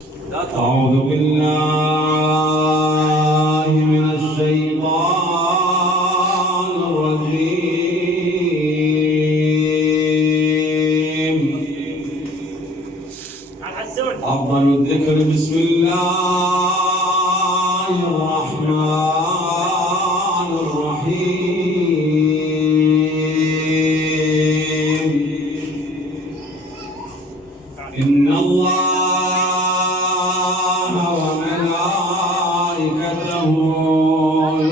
أعوذ بالله من الشيطان الرجيم. أفضل الذكر بسم الله الرحمن الرحيم. إن الله وملائكته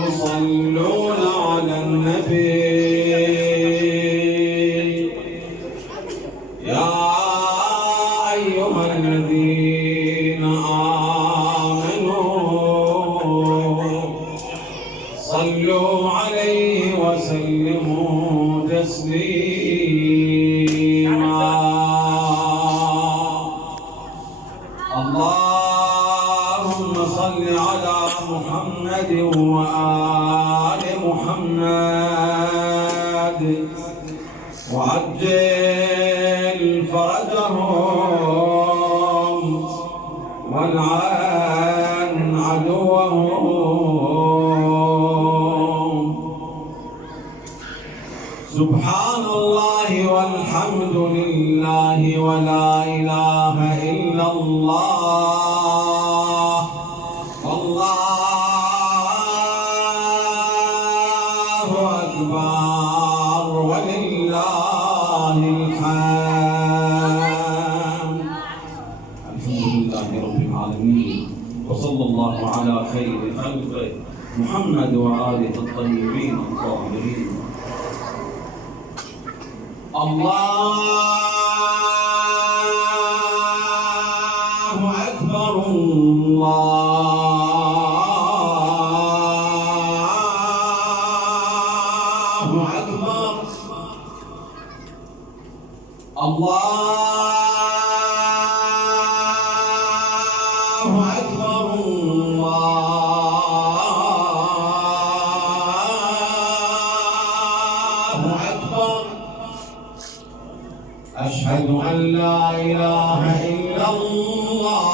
يصلون على النبي يا أيها الذين آمنوا صلوا عليه وسلموا تسليما. اللهم صل على محمد وآل محمد وعجل فرجهم والعن عدوهم. سبحان الله والحمد لله ولا إله إلا الله والله أكبر ولله الحمد. الحمد لله رب العالمين وصلى الله على خير خلقه محمد وآله الطيبين الطاهرين. الله أكبر الله أكبر الله أكبر الله أكبر. أشهد أن لا إله إلا الله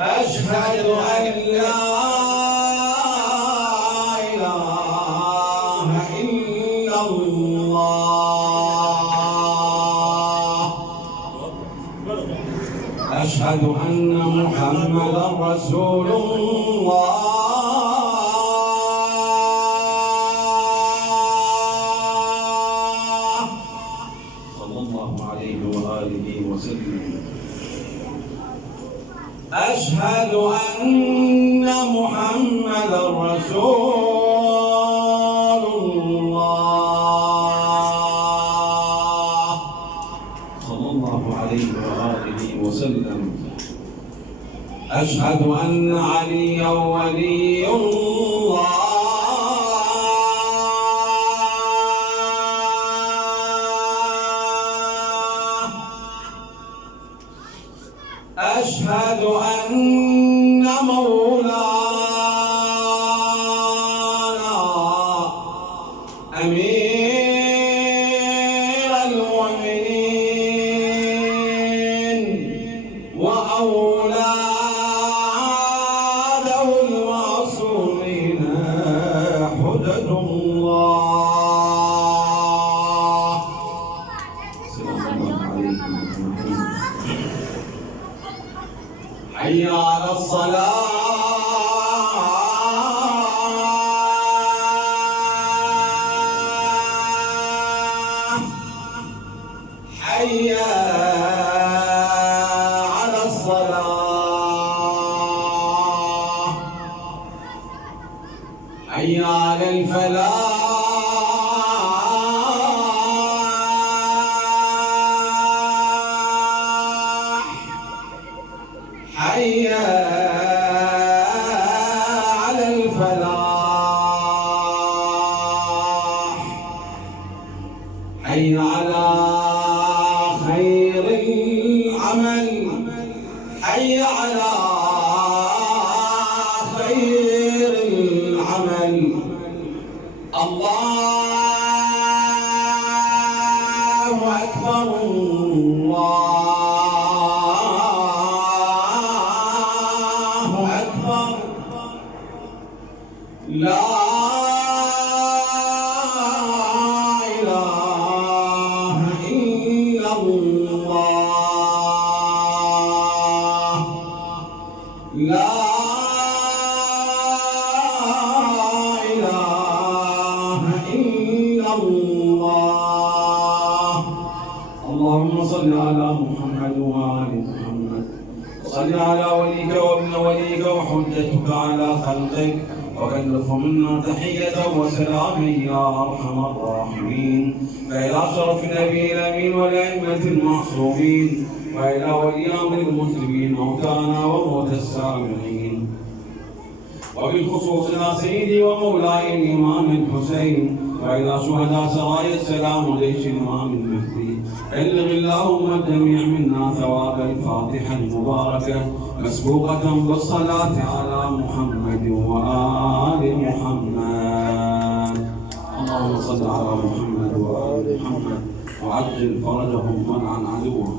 أشهد أن لا إله إلا الله أشهد أن محمدا رسول الله صلى الله عليه وآله وسلم. أشهد أن محمدا رسول الله صلى الله عليه وآله وسلم. أشهد أن عليا ولي الله أشهد أن مولانا أمير المؤمنين وأولاده المعصومين حجج الله صلى الله عليه وسلم. حي على الصلاة حي على الصلاة حي على الفلاح حي على الفلاح حي على خير العمل حي على خير العمل. الله اللهم صل على محمد وآل محمد، وصل على وليك وابن وليك وحجتك على خلقك، وكلف منا تحية وسلام يا أرحم الراحمين. فإلى شرف النبي الأمين والأئمة المعصومين، وإلى ولي أمر المسلمين موتانا وموتى السامعين، وبالخصوص إلى سيدي ومولاي الإمام الحسين، وإلى شهداء سرايا السلام وليش الإمام المهدي. بلغ اللهم الجميع منا ثواب الفاتحة المباركة مسبوقة بالصلاة على محمد وآل محمد. اللهم صل على محمد وآل محمد وعجل فرجهم والعن عدوهم.